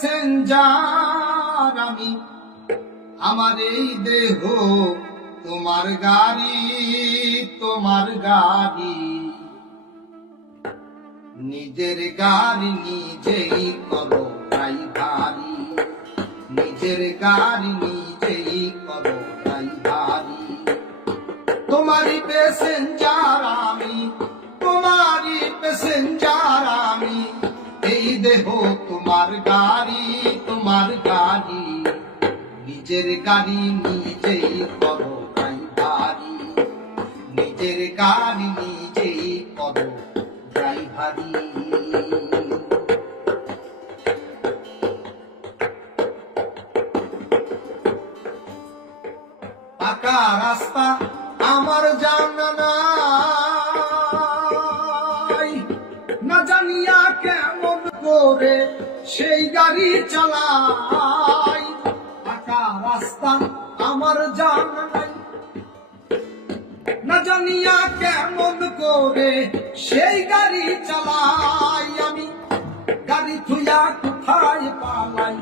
Passenger আমি, আমার এই দেহ তোমার গাড়ি, তোমার গাড়ি। নিজের গাড়ি নিজেই করো ড্রাইভারি, নিজের গাড়ি নিজেই করো ড্রাইভারি। তোমারই প্যাসেঞ্জার আমি, তোমারই প্যাসেঞ্জার আমি, এই দেহ তোমার গাড়ি, তোমার গাড়ি। নিজের গাড়ি নিজেই করো ড্রাইভারি, নিজের গাড়ি নিজেই করো ড্রাইভারি। পাকা রাস্তা আমার জানা নাই, না জানিয়া কেমন করে সেই গাড়ি চালাই। পাকা রাস্তা আমার জানা নাই, না জানিয়া কেমন করে সেই গাড়ি চালাই। আমি গাড়ি থুইয়া কোথায় পালাই,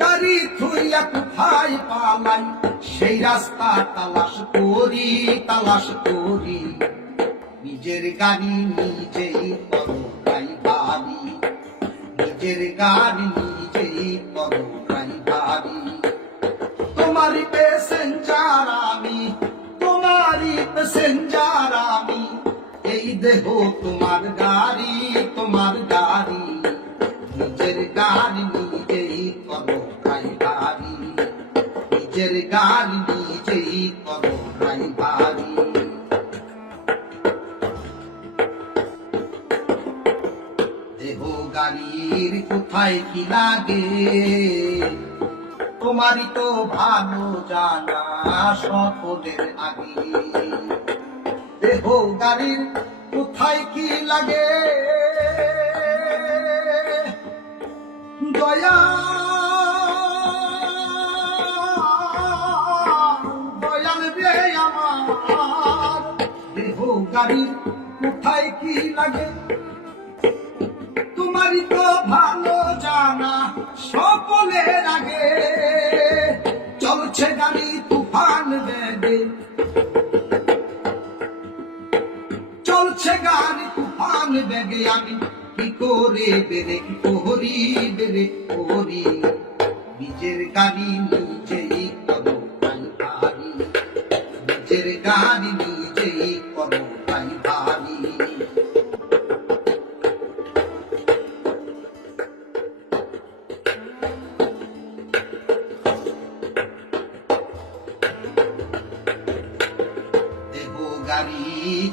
গাড়ি থুইয়া কোথায় পালাই, সেই রাস্তা তালাশ করি, তালাশ করি। নিজের গাড়ি নিজেই করো ড্রাইভারি, নিজের গাড়ি নিজেই করো ড্রাইভারি। তোমারই প্যাসেঞ্জার আমি, তোমারই প্যাসেঞ্জার আমি, এই দেহ তোমার গাড়ি, তোমার গাড়ি। নিজের গাড়ি নিজেই করো ড্রাইভারি, নিজের গাড়ি নিজেই করো ড্রাইভারি। দেহ গাড়ির কোথায় কি লাগে তোমারই তো ভালো জানা সকলের আগে। দেহ গাড়ির কোথায় কি লাগে দয়া, দয়াল রে আমার। দেহ গাড়ির কোথায় কি লাগে তোমারই তো ভালো জানা সকলের আগে। চলছে গাড়ি তুফান বেগে, চলছে গাড়ি তুফান বেগে, আমি কি করে ব্রেক করি, ব্রেক করি। নিজের গাড়ি নিজেই করো ড্রাইভারি, নিজের গাড়ি নিজেই করো ড্রাইভারি। গাড়ি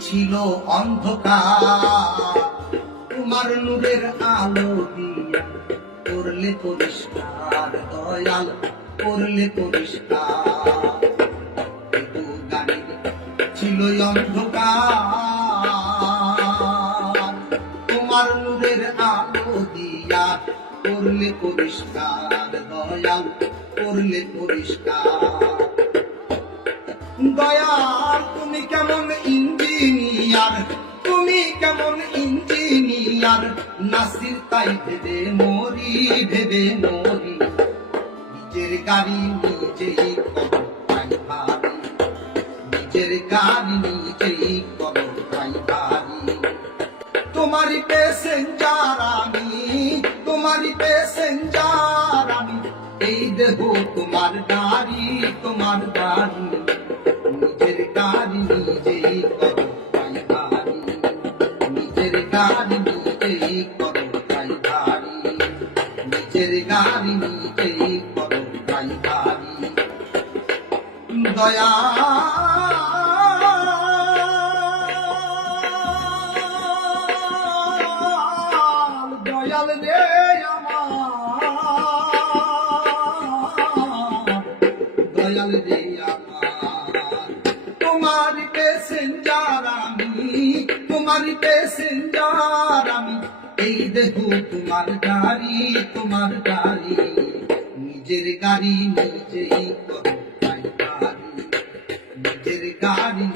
ছিল অন্ধকার, তোমার নূরের আলো দিয়া করলে পরিষ্কার, দয়াল করলে পরিষ্কার। গাড়ি ছিল অন্ধকার, তোমার নূরের আলো দিয়া করলে পরিষ্কার, দয়াল করলে পরিষ্কার। দয়াল তুমি কেমন ইঞ্জিনিয়ার, তুমি কেমন ইঞ্জিনিয়ার, নাসির তাই ভেবে মরি, ভেবে মরি। নিজের গাড়ি নিজেই করো ড্রাইভারি, নিজের গাড়ি নিজেই করো ড্রাইভারি। তোমারই প্যাসেঞ্জার আমি, তোমারই প্যাসেঞ্জার আমি, এই দেহ তোমার গাড়ি, তোমার গাড়ি। নিজের গাড়ি নিজেই করো ড্রাইভারি, নিজের গাড়ি নিজেই করো ড্রাইভারি, নিজের গাড়ি নিজেই করো ড্রাইভারি। দয়া দয়াল রে আমার, দয়াল রে আমার। তোমারই প্যাসেঞ্জার আমি, তোমারই প্যাসেঞ্জার আমি, এই দেহ তোমার গাড়ি, তোমার গাড়ি। নিজের গাড়ি নিজেই করো ড্রাইভারি, নিজের গাড়ি